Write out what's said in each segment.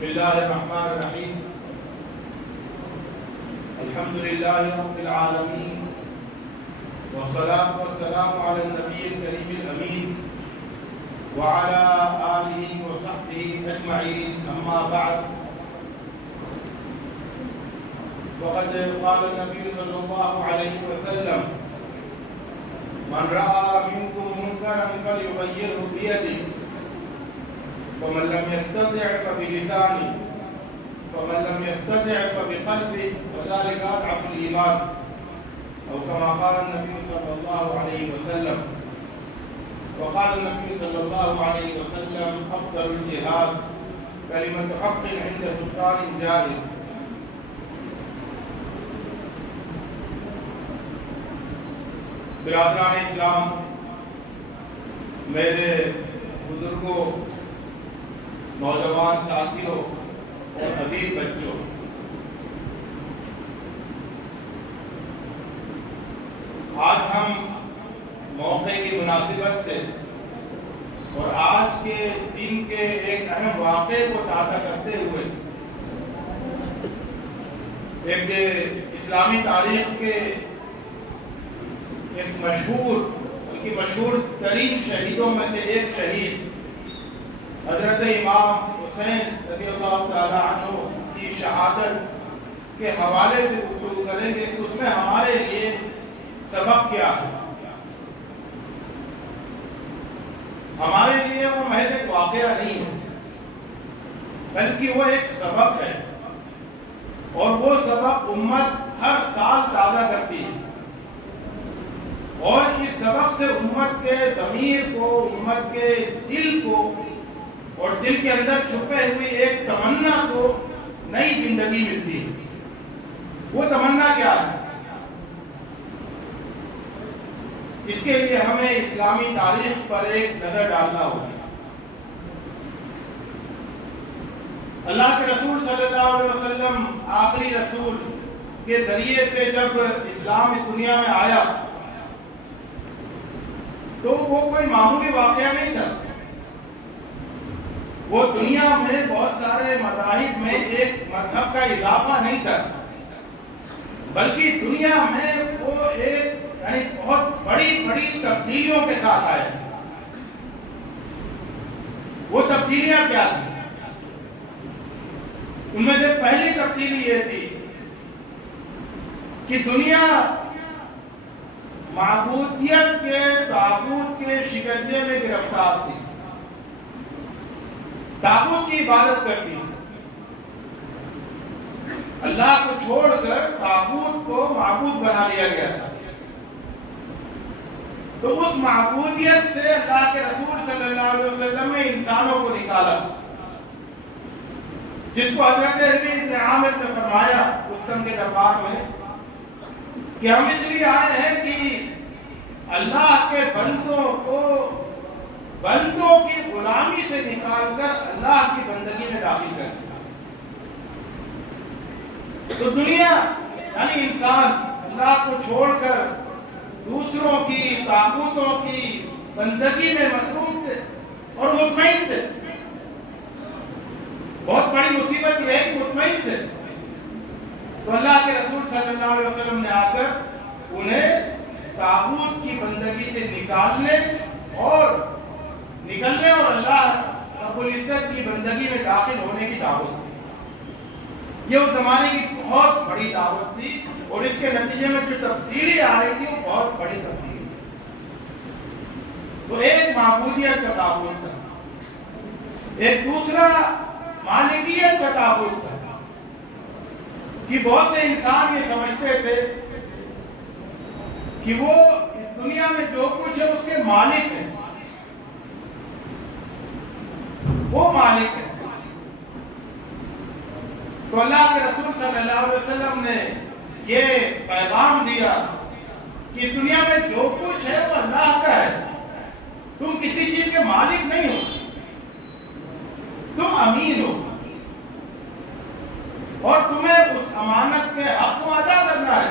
بسم الله الرحمن الرحيم. الحمد لله رب العالمين، والصلاة والسلام على النبي الكريم الأمين وعلى آله وصحبه أجمعين. أما بعد، وقد قال النبي صلى الله عليه وسلم: من رأى منكم منكرا فليغيره بيده، ومن لم يستطع فبلسانه، ومن لم يستطع فبقلبه، وذلك أضعف الإيمان، أو كما قال النبي صلى الله عليه وسلم. وقال النبي صلى الله عليه وسلم: أفضل الجهاد كلمة حق عند سلطان جائر. برادران اسلام، میرے بزرگوں، نوجوان ساتھیوں اور عزیز بچوں، آج ہم موقع کی مناسبت سے اور آج کے دن کے ایک اہم واقعے کو تازہ کرتے ہوئے ایک اسلامی تاریخ کے ایک مشہور بلکہ مشہور ترین شہیدوں میں سے ایک شہید حضرت امام حسین رضی اللہ تعالی عنہ کی شہادت کے حوالے سے گفتگو کریں گے کہ اس میں ہمارے لیے سبق کیا ہے۔ ہمارے لیے وہ محض ایک واقعہ نہیں ہے، بلکہ وہ ایک سبق ہے، اور وہ سبق امت ہر سال تازہ کرتی ہے، اور اس سبق سے امت کے ضمیر کو، امت کے دل کو اور دل کے اندر چھپے ہوئی ایک تمنا کو نئی زندگی ملتی ہے۔ وہ تمنا کیا ہے؟ اس کے لیے ہمیں اسلامی تاریخ پر ایک نظر ڈالنا ہوگی۔ اللہ کے رسول صلی اللہ علیہ وسلم آخری رسول کے ذریعے سے جب اسلام اس دنیا میں آیا تو وہ کوئی معمولی واقعہ نہیں تھا۔ وہ دنیا میں بہت سارے مذاہب میں ایک مذہب کا اضافہ نہیں تھا، بلکہ دنیا میں وہ ایک بہت بڑی بڑی تبدیلیوں کے ساتھ آئے تھے۔ وہ تبدیلیاں کیا تھیں؟ ان میں سے پہلی تبدیلی یہ تھی کہ دنیا معبودیت کے طاغوت کے شکنجے میں گرفتار تھی، طاغوت کی عبادت کرتی تھی، اللہ کو چھوڑ کر طاغوت کو معبود بنا لیا گیا تھا۔ تو اس معبودیت سے اللہ کے رسول صلی اللہ علیہ وسلم نے انسانوں کو نکالا، جس کو حضرت ربیع بن عامر نے فرمایا رستم کے دربار میں کہ ہم اس لیے آئے ہیں کہ اللہ کے بندوں کی غلامی سے نکال کر اللہ کی بندگی میں داخل کریں۔ تو دنیا یعنی انسان اللہ کو چھوڑ کر دوسروں کی، طاغوتوں کی بندگی میں مصروف تھے اور مطمئن تھے۔ بہت بڑی مصیبت یہ ہے کہ مطمئن تھے۔ تو اللہ کے رسول صلی اللہ علیہ وسلم نے آ کر انہیں طاغوت کی بندگی سے نکلنے اور اللہ رب العزت کی بندگی میں داخل ہونے کی دعوت دی۔ یہ اس زمانے کی بہت بڑی دعوت تھی، اور اس کے نتیجے میں جو تبدیلی آ رہی تھی وہ بہت بڑی تبدیلی تھی۔ تو ایک معبودیت کا تعبد تھا، ایک دوسرا مالکیت کا تعبد تھا کہ بہت سے انسان یہ سمجھتے تھے کہ وہ اس دنیا میں جو کچھ ہے اس کے مالک ہیں، وہ مالک ہے۔ تو اللہ کے رسول صلی اللہ علیہ وسلم نے یہ پیغام دیا کہ اس دنیا میں جو کچھ ہے وہ اللہ کا ہے، تم کسی چیز کے مالک نہیں ہو، تم امین ہو، اور تمہیں اس امانت کے حق کو ادا کرنا ہے،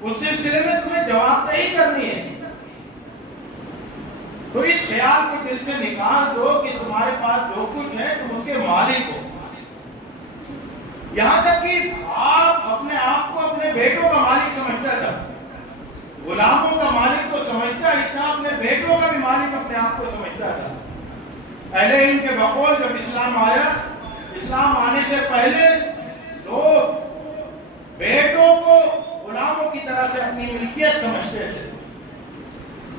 اس سلسلے میں تمہیں جواب دہی کرنی ہے۔ تو اس خیال کو دل سے نکال دو کہ تمہارے پاس جو کچھ ہے تم اس کے مالک ہو، یہاں تک کہ آپ اپنے آپ کو اپنے بیٹوں کا مالک سمجھتا تھا، غلاموں کا مالک تو سمجھتا ہی تھا، اپنے بیٹوں کا بھی مالک اپنے آپ کو سمجھتا تھا۔ اہل علم کے بقول جب اسلام آیا، اسلام آنے سے پہلے لوگ بیٹوں کو غلاموں کی طرح سے اپنی ملکیت سمجھتے تھے۔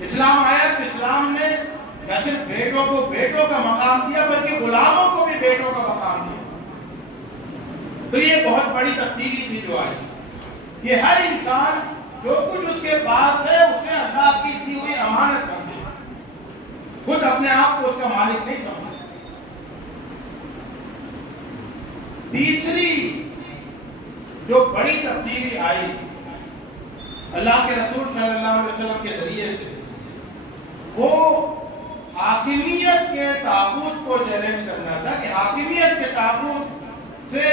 اسلام آیا تو اسلام نے نہ صرف بیٹوں کو بیٹوں کا مقام دیا بلکہ غلاموں کو بھی بیٹوں کا مقام دیا۔ تو یہ بہت بڑی تبدیلی تھی جو آئی۔ یہ ہر انسان جو کچھ اس کے پاس ہے اسے اللہ کی دی ہوئی امانت سمجھے، خود اپنے آپ کو اس کا مالک نہیں سمجھے۔ تیسری جو بڑی تبدیلی آئی اللہ کے رسول صلی اللہ علیہ وسلم کے ذریعے سے، وہ حاکمیت کے تابوت کو چیلنج کرنا تھا کہ حاکمیت کے تابوت سے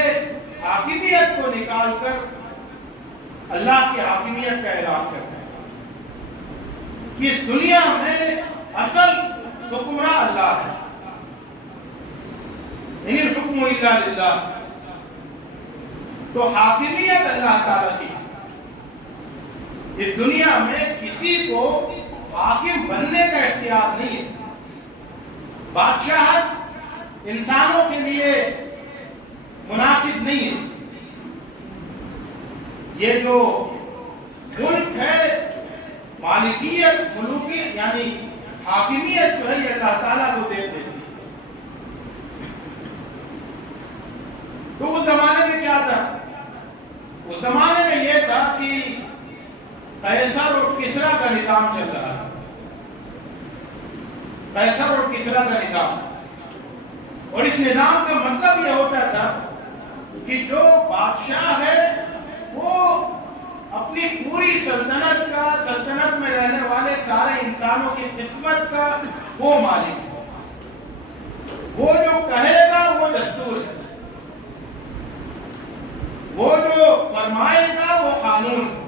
حاکمیت کو نکال کر اللہ کی حاکمیت کا اعلان کرنا ہے کہ اس دنیا میں اصل حکمراں اللہ ہے، ان الحکم الا للہ۔ تو حاکمیت اللہ تعالیٰ کی، اس دنیا میں کسی کو حاکم بننے کا اختیار نہیں ہے۔ بادشاہت انسانوں کے لیے مناسب نہیں ہے۔ یہ جو ملک ہے، مالکیت، ملوکیت یعنی حاکمیت جو ہے یہ اللہ تعالیٰ کو زیب دیتی ہے۔ تو اس زمانے میں کیا تھا؟ اس زمانے میں یہ تھا کہ قیصر اور کسریٰ کا نظام چل رہا تھا، قیصر اور کسریٰ کا نظام، اور اس نظام کا مطلب یہ ہوتا تھا کہ جو بادشاہ ہے وہ اپنی پوری سلطنت میں رہنے والے سارے انسانوں کی قسمت کا وہ مالک ہے، وہ جو کہے گا وہ دستور ہے، وہ جو فرمائے گا وہ قانون ہے۔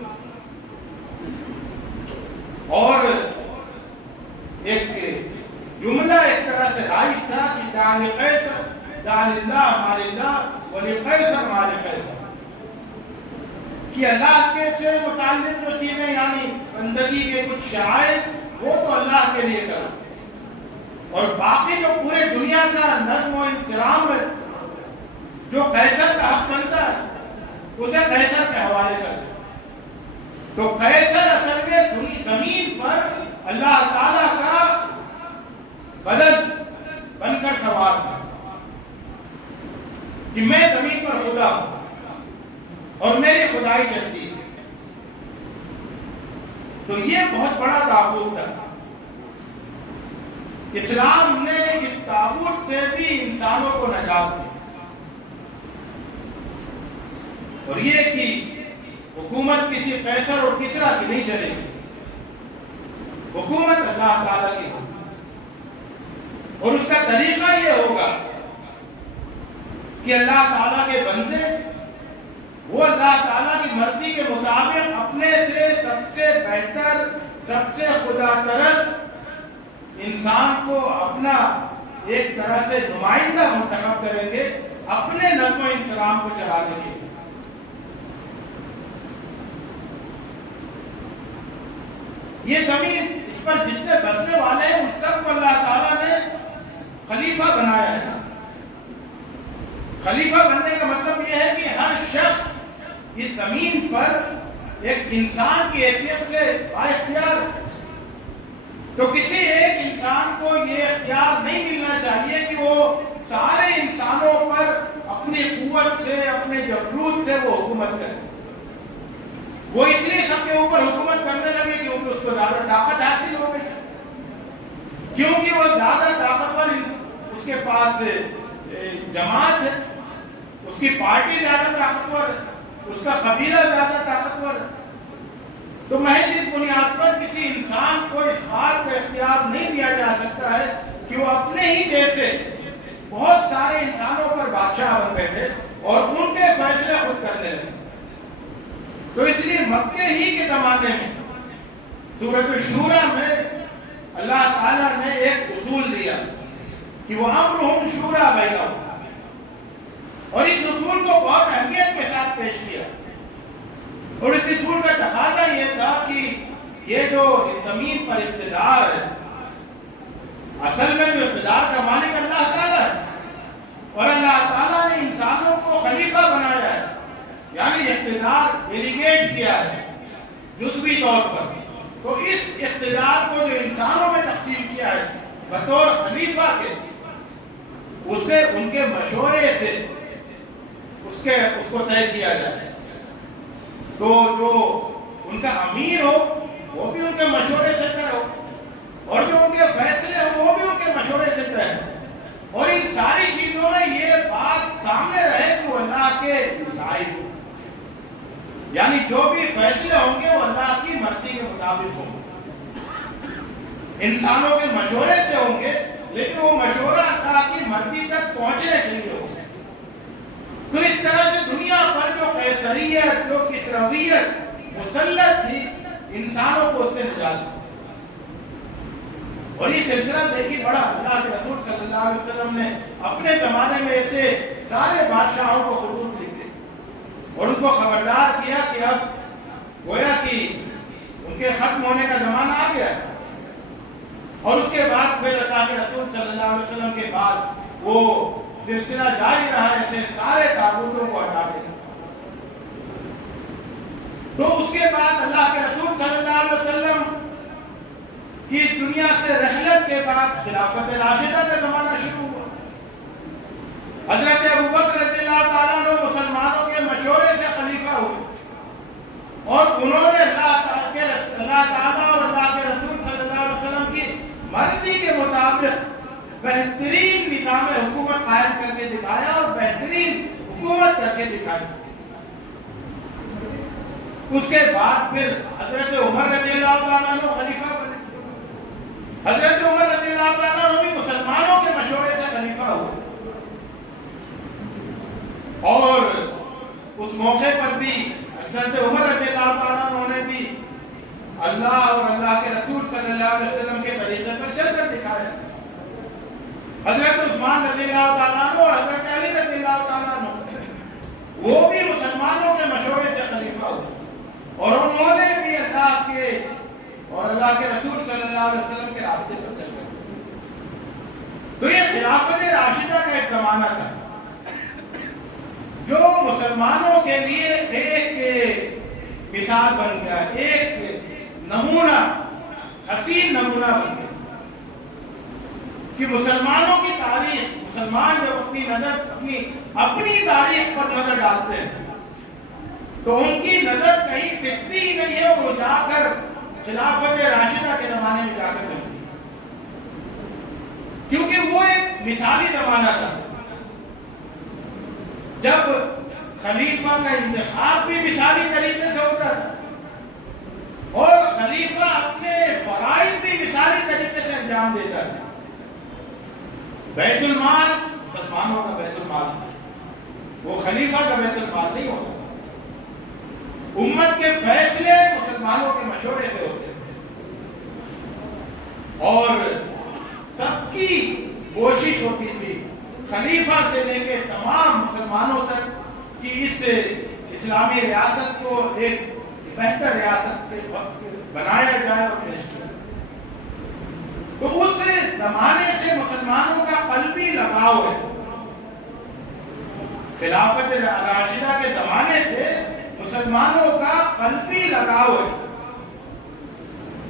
اور ایک جملہ ایک طرح سے رائج تھا کہ دع لقیصر دع للہ ما للہ ولقیصر ما لقیصر، کہ اللہ کے سے متعلق جو چیزیں یعنی بندگی کے کچھ شعائر وہ تو اللہ کے لیے کرو، اور باقی جو پورے دنیا کا نظم و انتظام ہے جو قیصر کا حق بنتا ہے اسے قیصر کے حوالے کر دو۔ تو قیصر اصل میں زمین پر اللہ تعالیٰ کا بدل بن کر سوار تھا کہ میں زمین پر خدا ہوں اور میری خدائی چلتی ہے۔ تو یہ بہت بڑا تابوت تھا۔ اسلام نے اس تابوت سے بھی انسانوں کو نجات دی، اور یہ کہ حکومت کسی قیصر اور کسریٰ کی نہیں چلے گی، حکومت اللہ تعالیٰ کی ہوگی، اور اس کا طریقہ یہ ہوگا کہ اللہ تعالیٰ کے بندے وہ اللہ تعالیٰ کی مرضی کے مطابق اپنے سے سب سے بہتر، سب سے خدا ترس انسان کو اپنا ایک طرح سے نمائندہ منتخب کریں گے اپنے نظم و انتظام کو چلانے کے لیے۔ یہ زمین اس پر جتنے بسنے والے ہیں ان سب کو اللہ تعالیٰ نے خلیفہ بنایا ہے نا۔ خلیفہ بننے کا مطلب یہ ہے کہ ہر شخص اس زمین پر ایک انسان کی حیثیت سے بااختیار ہے۔ تو کسی ایک انسان کو یہ اختیار نہیں ملنا چاہیے کہ وہ سارے انسانوں پر اپنی قوت سے، اپنے جبروت سے وہ حکومت کرے۔ وہ اس لیے سب کے اوپر حکومت کرنے لگے کیونکہ اس کو زیادہ طاقت حاصل ہو گئی، کیونکہ وہ زیادہ طاقتور، اس کے پاس جماعت ہے، اس کی پارٹی زیادہ طاقتور ہے، اس کا قبیلہ زیادہ طاقتور ہے۔ تو محض اس بنیاد پر کسی انسان کو اس بات کا اختیار نہیں دیا جا سکتا ہے کہ وہ اپنے ہی جیسے بہت سارے انسانوں پر بادشاہ بن بیٹھے اور ان کے فیصلے خود کرنے لگے۔ تو اس لیے مکے ہی کے زمانے میں سورۃ الشورى میں اللہ تعالیٰ نے ایک اصول دیا کہ وہ امرهم شورى بینہم، اور اس اصول کو بہت اہمیت کے ساتھ پیش کیا، اور اس اصول کا تقاضا یہ تھا کہ یہ جو اس زمین پر اقتدار ہے، اصل میں جو اقتدار کا مالک اللہ تعالیٰ ہے، اور اللہ تعالیٰ نے انسانوں کو خلیفہ بنایا ہے، یعنی اقتدار ڈیلیگیٹ کیا ہے جزوی طور پر، تو اس اقتدار کو جو انسانوں میں تقسیم کیا ہے بطور خلیفہ کے، اسے ان کے مشورے سے اس کو طے کیا جائے۔ تو جو ان کا امیر ہو وہ بھی ان کے مشورے سے طے ہو، اور جو ان کے فیصلے ہو وہ بھی ان کے مشورے سے طے ہو، اور ان ساری چیزوں میں یہ بات سامنے رہے کہ وہ اللہ کے لائق ہو، یعنی جو بھی فیصلے ہوں گے وہ اللہ کی مرضی کے مطابق ہوں گے، انسانوں کے مشورے سے ہوں گے لیکن وہ مشورہ اللہ کی مرضی تک پہنچنے کے لیے ہوگا۔ تو اس طرح سے دنیا پر جو قیصریت، جو کسرویت مسلط تھی، انسانوں کو اس سے نجات دی، اور یہ سلسلہ دیکھی بڑا اللہ کے رسول صلی اللہ علیہ وسلم نے اپنے زمانے میں ایسے سارے بادشاہوں کو خطوط لکھے اور ان کو خبردار کیا کہ اب گویا کہ ان کے ختم ہونے کا زمانہ آ گیا ہے، اور اس کے بعد پھر اللہ کے رسول صلی اللہ علیہ وسلم کے بعد وہ سلسلہ جاری رہا، ایسے سارے تابوتوں کو ہٹا دیا۔ تو اس کے بعد اللہ کے رسول صلی اللہ علیہ وسلم کی اس دنیا سے رحلت کے بعد خلافت راشدہ کا زمانہ شروع ہوا۔ حضرت ابوبکر رضی اللہ تعالیٰ عنہ مسلمانوں کے مشورے سے خلیفہ ہوئے، اور انہوں نے اللہ تعالیٰ اور اللہ کے رسول صلی اللہ علیہ وسلم کی مرضی کے مطابق بہترین نظام حکومت قائم کر کے دکھایا اور بہترین حکومت کر کے دکھائی۔ اس کے بعد پھر حضرت عمر رضی اللہ تعالیٰ عنہ خلیفہ بنے۔ حضرت عمر رضی اللہ تعالیٰ عنہ بھی مسلمانوں کے مشورے سے خلیفہ ہوئے، اور اس موقع پر بھی حضرت عمر رضی اللہ تعالیٰ عنہ نے بھی اللہ اور اللہ کے رسول صلی اللہ علیہ وسلم کے طریقے پر چل کر دکھایا۔ حضرت عثمان رضی اللہ تعالیٰ عنہ اور حضرت علی رضی اللہ تعالیٰ عنہ وہ بھی مسلمانوں کے مشورے سے خلیفہ ہوئے، اور انہوں نے بھی اللہ کے اور اللہ کے رسول صلی اللہ علیہ وسلم کے راستے پر چل کر۔ تو یہ خلافت راشدہ کا ایک زمانہ تھا جو مسلمانوں کے لیے ایک مثال بن گیا، ایک نمونہ، حسین نمونہ بن گیا کہ مسلمانوں کی تاریخ، مسلمان جب اپنی تاریخ پر نظر ڈالتے ہیں تو ان کی نظر کہیں ٹکتی ہی نہیں ہے، وہ جا کر خلافت راشدہ کے زمانے میں جا کر ملتی ہے، کیونکہ وہ ایک مثالی زمانہ تھا جب خلیفہ کا انتخاب بھی مثالی طریقے سے ہوتا تھا، اور خلیفہ اپنے فرائض بھی مثالی طریقے سے انجام دیتا تھا۔ بیت المال مسلمانوں کا بیت المال تھا، وہ خلیفہ کا بیت المال نہیں ہوتا تھا۔ امت کے فیصلے مسلمانوں کے مشورے سے ہوتے تھے، اور سب کی کوشش ہوتی تھی خلیفہ سے لے کے تمام مسلمانوں تک کہ اس اسلامی ریاست کو ایک بہتر ریاست کے بنایا جائے اور پیش کیا جائے۔ تو اس زمانے سے مسلمانوں کا قلبی لگاؤ ہے، خلافت راشدہ کے زمانے سے مسلمانوں کا قلبی لگاؤ ہے۔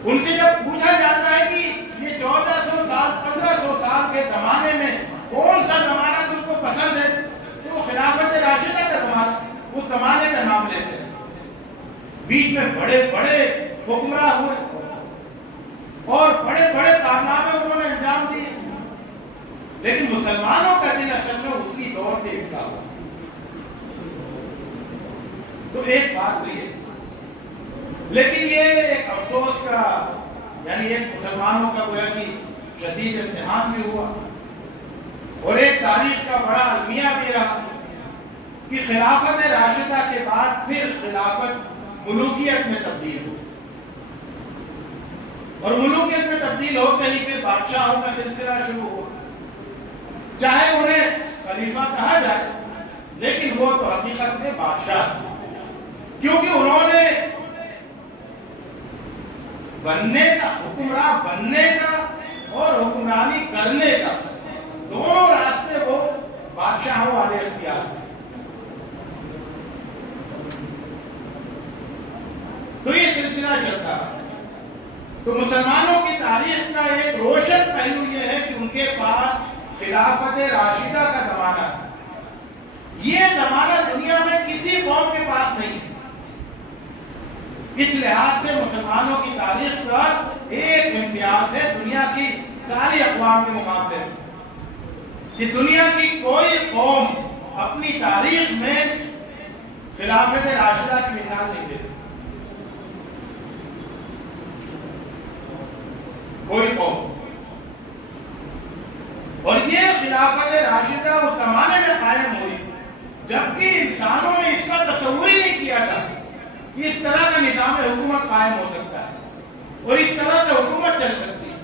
ان سے جب پوچھا جاتا ہے کہ یہ 1400 سال 1500 سال کے زمانے میں کون سا زمانہ تم کو پسند ہے، تو خلافت راشدہ کا زمانہ، اس زمانے کا نام لیتے ہیں۔ بیچ میں بڑے بڑے حکمراں ہوئے اور بڑے بڑے کارنامے انہوں نے انجام دیے، لیکن مسلمانوں کا دل اصل میں اسی دور سے اٹھا ہوا۔ تو ایک بات تو یہ، لیکن یہ ایک افسوس کا، یعنی ایک مسلمانوں کا گویا کہ شدید امتحان بھی ہوا، اور ایک تاریخ کا بڑا المیہ بھی رہا کہ خلافت راشدہ کے بعد پھر خلافت ملوکیت میں تبدیل ہو، اور ملوکیت میں تبدیل ہوتے ہی پھر بادشاہوں کا سلسلہ شروع ہوا، چاہے انہیں خلیفہ کہا جائے لیکن وہ تو حقیقت میں بادشاہ تھے، کیونکہ انہوں نے بننے کا، حکمراں بننے کا اور حکمرانی کرنے کا دونوں راستے وہ بادشاہوں والے اختیار تھے۔ تو یہ سلسلہ چلتا ہے۔ تو مسلمانوں کی تاریخ کا ایک روشن پہلو یہ ہے کہ ان کے پاس خلافت راشدہ کا زمانہ ہے۔ یہ زمانہ دنیا میں کسی قوم کے پاس نہیں ہے۔ اس لحاظ سے مسلمانوں کی تاریخ کا ایک امتیاز ہے دنیا کی ساری اقوام کے مقابلے میں، کہ دنیا کی کوئی قوم اپنی تاریخ میں خلافت راشدہ کی مثال نہیں دے سکتی، کوئی قوم۔ اور یہ خلافت راشدہ اس زمانے میں قائم ہوئی جبکہ انسانوں نے اس کا تصور ہی نہیں کیا تھا کہ اس طرح کا نظام حکومت قائم ہو سکتا ہے اور اس طرح سے حکومت چل سکتی ہے۔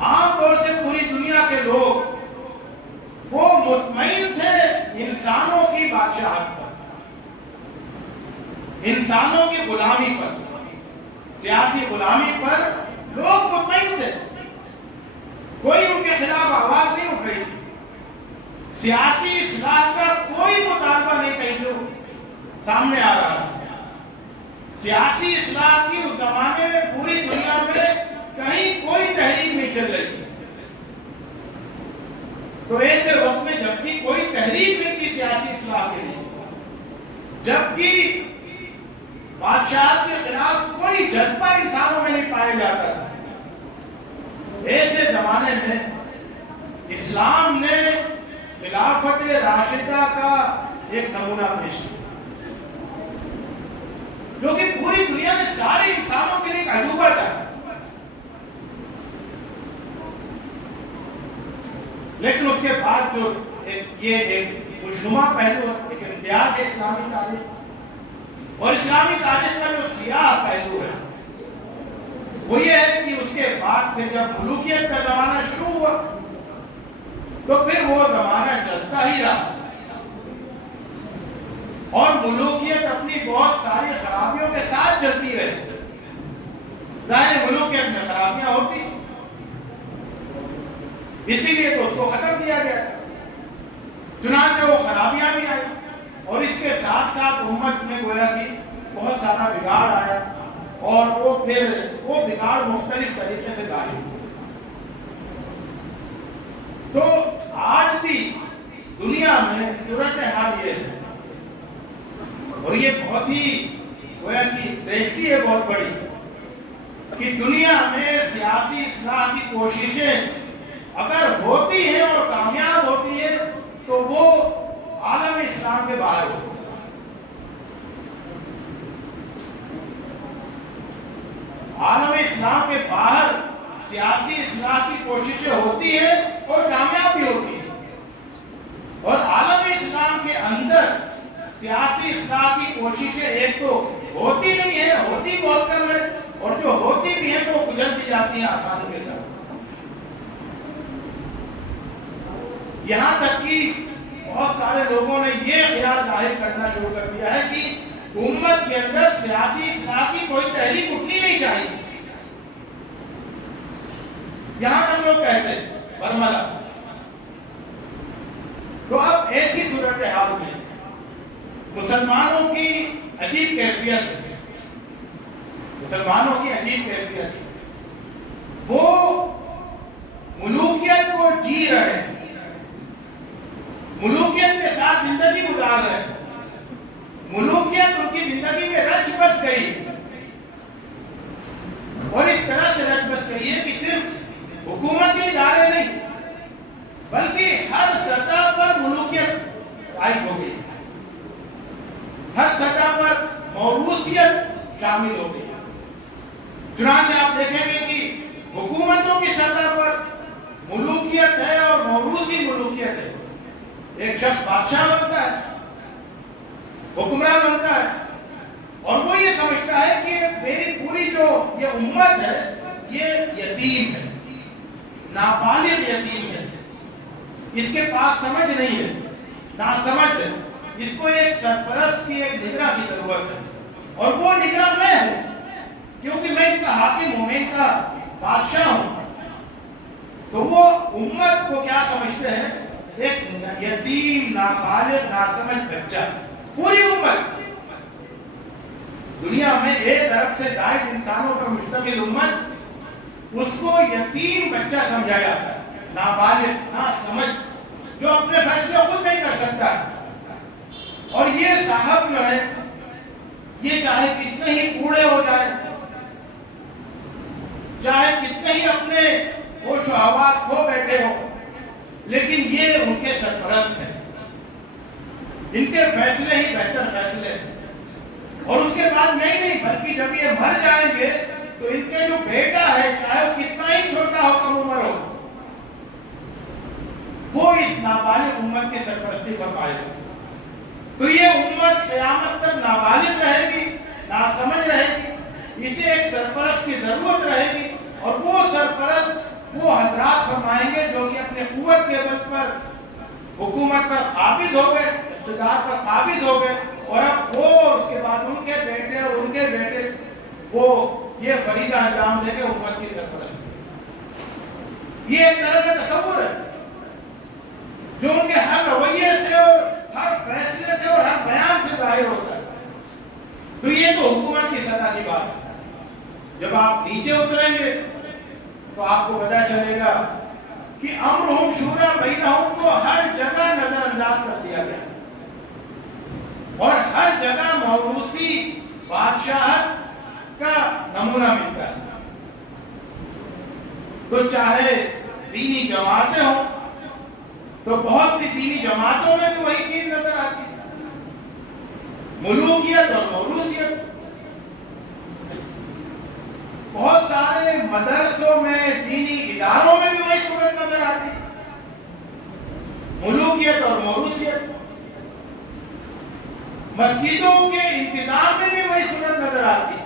عام طور سے پوری دنیا کے لوگ وہ مطمئن تھے انسانوں کی بادشاہت پر، انسانوں کی غلامی پر، سیاسی غلامی پر لوگ مطمئن تھے، کوئی ان کے خلاف آواز نہیں اٹھ رہی تھی، سیاسی اصلاح کا کوئی مطالبہ نہیں کہیں سے سامنے آ رہا تھا۔ سیاسی اصلاح کی اس زمانے میں پوری دنیا میں کہیں کوئی تحریک نہیں چل رہی تھی۔ تو ایسے وقت میں جبکہ کوئی تحریک نہیں تھی سیاسی اصلاح کے لیے، جبکہ بادشاہت کے خلاف کوئی جذبہ انسانوں میں نہیں پایا جاتا تھا، ایسے زمانے میں اسلام نے خلافت راشدہ کا ایک نمونہ پیش کیا جو کہ پوری دنیا کے سارے انسانوں کے لیے ایک عجوبہ تھا۔ لیکن اس کے بعد جو یہ ایک خوشنما پہلو ہے، ایک امتیاز ہے اسلامی تاریخ، اور اسلامی تاریخ کا جو سیاہ پہلو ہے وہ یہ ہے کہ اس کے بعد پھر جب ملوکیت کا زمانہ شروع ہوا تو پھر وہ زمانہ چلتا ہی رہا، اور ملوکیت اپنی بہت ساری خرابیوں کے ساتھ چلتی رہی۔ ظاہر ملوکیت میں خرابیاں ہوتی، اسی لیے تو اس کو ختم کیا گیا تھا، چنانچہ وہ خرابیاں بھی آئی اور اس کے ساتھ ساتھ امت میں گویا کہ بہت سارا بگاڑ آیا، اور وہ بگاڑ مختلف طریقے سے ظاہر ہوا۔ تو آج بھی دنیا میں صورتحال یہ ہے، اور یہ بہت ہی گویا کہ ٹریجڈی ہے بہت بڑی، کہ دنیا میں سیاسی اصلاح کی کوششیں اگر ہوتی ہیں اور کامیاب ہوتی ہے تو وہ عالم اسلام کے باہر ہوتی ہے۔ عالم اسلام کے باہر سیاسی اصلاح کی کوششیں ہوتی ہیں اور کامیاب بھی ہوتی ہیں، اور عالم اسلام کے اندر سیاسی اصلاح کی کوششیں ایک تو ہوتی نہیں ہے، ہوتی بہت کم ہے، اور جو ہوتی بھی ہیں تو وہ کچل دی جاتی ہیں آسانی کے ساتھ۔ یہاں تک کہ بہت سارے لوگوں نے یہ خیال ظاہر کرنا شروع کر دیا ہے کہ امت کے اندر سیاسی اصلاح کی کوئی تحریک اٹھنی نہیں چاہیے۔ یہاں تک لوگ کہتے ہیں برملا۔ تو اب ایسی صورتحال میں مسلمانوں کی عجیب کیفیت ہے، مسلمانوں کی عجیب کیفیت ہے، وہ ملوکیت کو جی رہے ہیں، ملوکیت کے ساتھ زندگی گزار رہے ہیں، ملوکیت ان کی زندگی میں رچ بس گئی، اور اس طرح سے رچ بس گئی ہے کہ صرف حکومتی ادارے نہیں بلکہ ہر سطح پر ملوکیت عائد ہو گئی، ہر سطح پر موروثیت شامل ہو گئی۔ چنانچہ آپ دیکھیں گے کہ حکومتوں کی سطح پر ملوکیت ہے اور موروثی ملوکیت ہے۔ ایک شخص بادشاہ بنتا ہے، حکمراں بنتا ہے، اور وہ یہ سمجھتا ہے کہ میری پوری جو یہ امت ہے یہ یتیم ہے، نابالغ یتیم ہے، اس کے پاس سمجھ نہیں ہے، نہ سمجھ ہے، اس کو ایک سرپرست کی، ایک نگراں کی ضرورت ہے، اور وہ نگراں میں ہوں، کیونکہ میں ان کا حاکم ہوں، میں ان کا بادشاہ ہوں۔ تو وہ امت کو کیا سمجھتے ہیں؟ ایک یتیم، نابالغ، ناسمجھ بچہ۔ پوری امت، دنیا میں 1 ارب سے زائد انسانوں پر مشتمل امت، اس کو یتیم بچہ سمجھا جاتا ہے، نابالغ، ناسمجھ، جو اپنے فیصلے خود نہیں کر سکتا۔ اور یہ صاحب جو ہے، یہ چاہے کتنے ہی بوڑھے ہو جائے، چاہے کتنے ہی اپنے ہوش و حواس کھو بیٹھے ہو، لیکن یہ ان کے سرپرست ہیں، ان کے فیصلے ہی بہتر فیصلے ہیں۔ اور اس کے بعد یہی نہیں، بلکہ جب یہ مر جائیں گے تو ان کے جو بیٹا ہے، چاہے وہ کتنا ہی چھوٹا ہو، کم عمر ہو، وہ اس نابالغ امت کی سرپرستی فرمائے گا۔ تو یہ امت قیامت تک نابالغ رہے گی، ناسمجھ رہے گی، اسے ایک سرپرست کی ضرورت رہے گی، اور وہ سرپرست وہ حضرات فرمائیں گے جو کہ اپنے قوت کے بل پر حکومت پر قابض ہو گئے، اقتدار پر قابض ہو گئے، اور اب وہ اس کے بعد ان کے بیٹے اور ان کے بیٹے وہ یہ فریضہ انجام دیں گے امت کی سرپرستی۔ یہ ایک طرح کا تصور ہے جو ان کے ہر رویے سے اور ہر فیصلے سے اور ہر بیان سے ظاہر ہوتا ہے۔ تو یہ تو حکومت کی سطح کی بات ہے۔ جب آپ نیچے اتریں گے تو آپ کو پتہ چلے گا کہ امرہم شورا بینہم کو ہر جگہ نظر انداز کر دیا گیا، اور ہر جگہ موروثی بادشاہت کا نمونہ ملتا ہے۔ تو چاہے دینی جماعتیں ہوں تو بہت سی دینی جماعتوں میں بھی وہی چیز نظر آتی ہے، ملوکیت اور موروثیت۔ بہت سارے مدرسوں میں، دینی اداروں میں بھی وہی صورت نظر آتی ہے، ملوکیت اور موروثیت۔ مسجدوں کے انتظام میں بھی وہی صورت نظر آتی ہے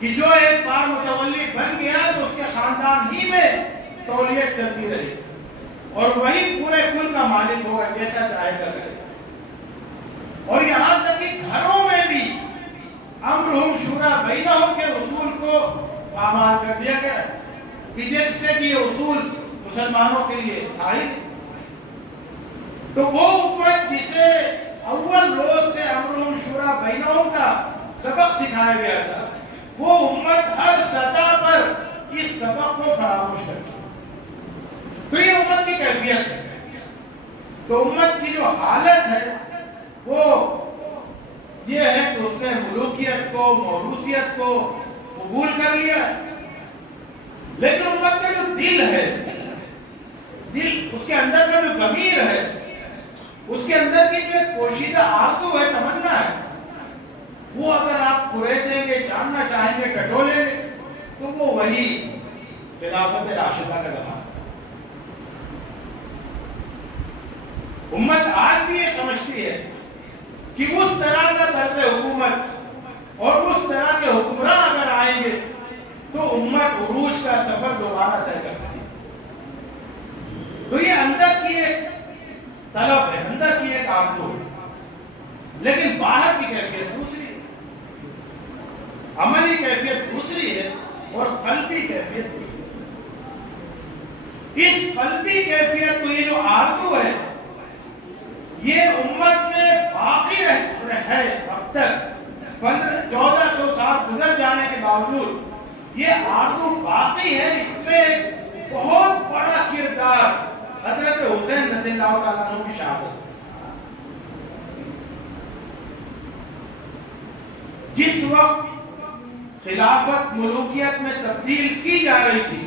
کہ جو ایک بار متولی بن گیا تو اس کے خاندان ہی میں تولیت چلتی رہی، اور وہی پورے کل کا مالک ہوگا، جیسا چاہے گا کرے۔ اور یہاں تک کہ گھروں میں بھی امرہم شورا بینہم کے اصول کو پامال کر دیا گیا، کہ جس سے کہ یہ اصول مسلمانوں کے لیے تھا ہی نہیں۔ تو وہ امت جسے اول روز سے امرہم شورا بینہم کا سبق سکھایا گیا تھا، وہ امت ہر سطح پر اس سبق کو فراموش کر چکی۔ تو یہ امت کی کیفیت ہے۔ تو امت کی جو حالت ہے وہ یہ ہے کہ اس نے ملوکیت کو، موروثیت کو قبول کر لیا، لیکن امت کا جو دل ہے، دل، اس کے اندر کا جو ضمیر ہے، اس کے اندر کی جو ایک پوشیدہ آرزو ہے، تمنا ہے، وہ اگر آپ کریدیں گے، جاننا چاہیں گے، ٹٹولیں گے، تو وہ وہی خلافت راشدہ کا زمانہ۔ امت آج بھی یہ سمجھتی ہے کہ اس طرح کا طرز حکومت اور اس طرح کے حکمراں اگر آئیں گے تو امت عروج کا سفر دوبارہ طے کر سکے۔ تو یہ اندر کی ایک طلب ہے، اندر کی ایک آرزو ہے، لیکن باہر کی کیفیت دوسری ہے، عملی کیفیت دوسری ہے، اور قلبی کیفیت دوسری ہے۔ اس قلبی کیفیت کو، یہ جو آرزو ہے، یہ امت میں باقی ہے اب تک 1400 سال گزر جانے کے باوجود یہ آرزو باقی ہے۔ اس میں ایک بہت بڑا کردار حضرت حسین رضی اللہ تعالیٰ عنہ کی شہادت۔ جس وقت خلافت ملوکیت میں تبدیل کی جا رہی تھی،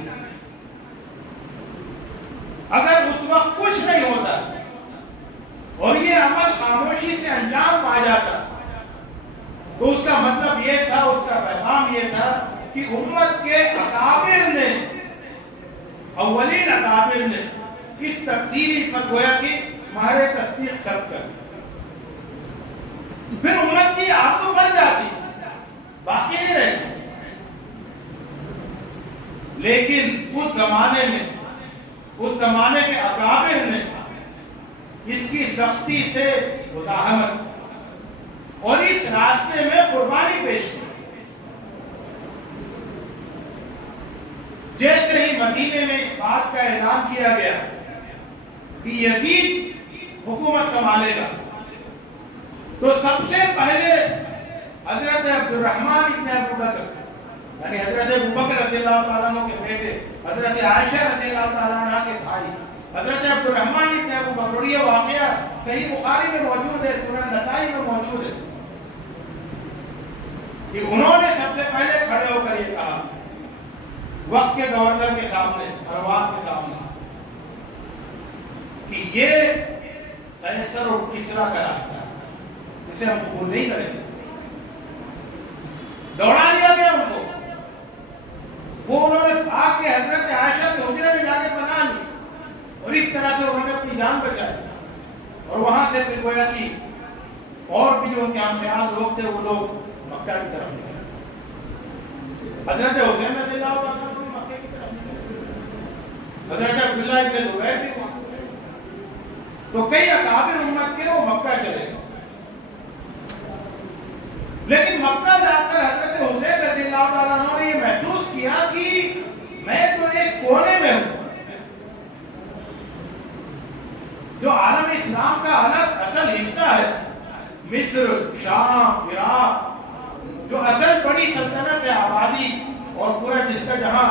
اگر اس وقت کچھ نہیں ہوتا اور یہ عمل خاموشی سے انجام پا جاتا، تو اس کا مطلب یہ تھا، اس کا پیغام یہ تھا کہ امت کے اکابر نے، اولین اکابر نے اس تبدیلی پر گویا کہ مہر تصدیق ثبت کر دی۔ پھر امت کی آرزو بڑھ جاتی، باقی نہیں رہتی۔ لیکن اس زمانے میں اس زمانے کے اکابر نے اس کی سختی سے مزاحمت اور اس راستے میں قربانی پیش کی. جیسے ہی مدینے میں اس بات کا اعلان کیا گیا کہ یزید حکومت سنبھالے گا، تو سب سے پہلے حضرت عبد الرحمن ابن ابو بکر، یعنی حضرت ابو بکر رضی اللہ تعالیٰ عنہ کے بیٹے، حضرت عائشہ رضی اللہ تعالیٰ عنہ کے بھائی حضرت عبد الرحمن ابن ابو بکر، اور یہ واقعہ صحیح بخاری میں موجود ہے، سنن نسائی میں موجود ہے، کہ انہوں نے سب سے پہلے کھڑے ہو کر یہ کہا وقت کے گورنر کے سامنے، مروان کے سامنے، کہ یہ قیصر اور کسریٰ کا راستہ ہے، اسے ہم قبول نہیں کریں گے. دوڑا لیا گیا ان کو. وہ انہوں نے بھاگ کے حضرت عائشہ کے حجرے میں جا کے پناہ لی اور اس طرح سے انہوں نے اپنی جان بچائی. اور وہاں سے پھر گویا کہ اور بھی جو ان کے ہم خیال لوگ تھے وہ لوگ مکہ کی طرف نکلے. حضرت حسین رضی اللہ عنہ بھی مکہ کی طرف نکلے، حضرت عبداللہ ابن زبیر بھی وہاں. تو کئی اکابر امت کے وہ مکہ چلے گئے. لیکن مکہ جا کر حضرت حسین رضی اللہ تعالیٰ عنہ نے یہ محسوس کیا کہ میں تو ایک کونے میں ہوں. جو عالم اسلام کا الگ اصل حصہ ہے، مصر، شام، عراق، جو اصل بڑی سلطنت ہے، آبادی اور پورا جس کا جہاں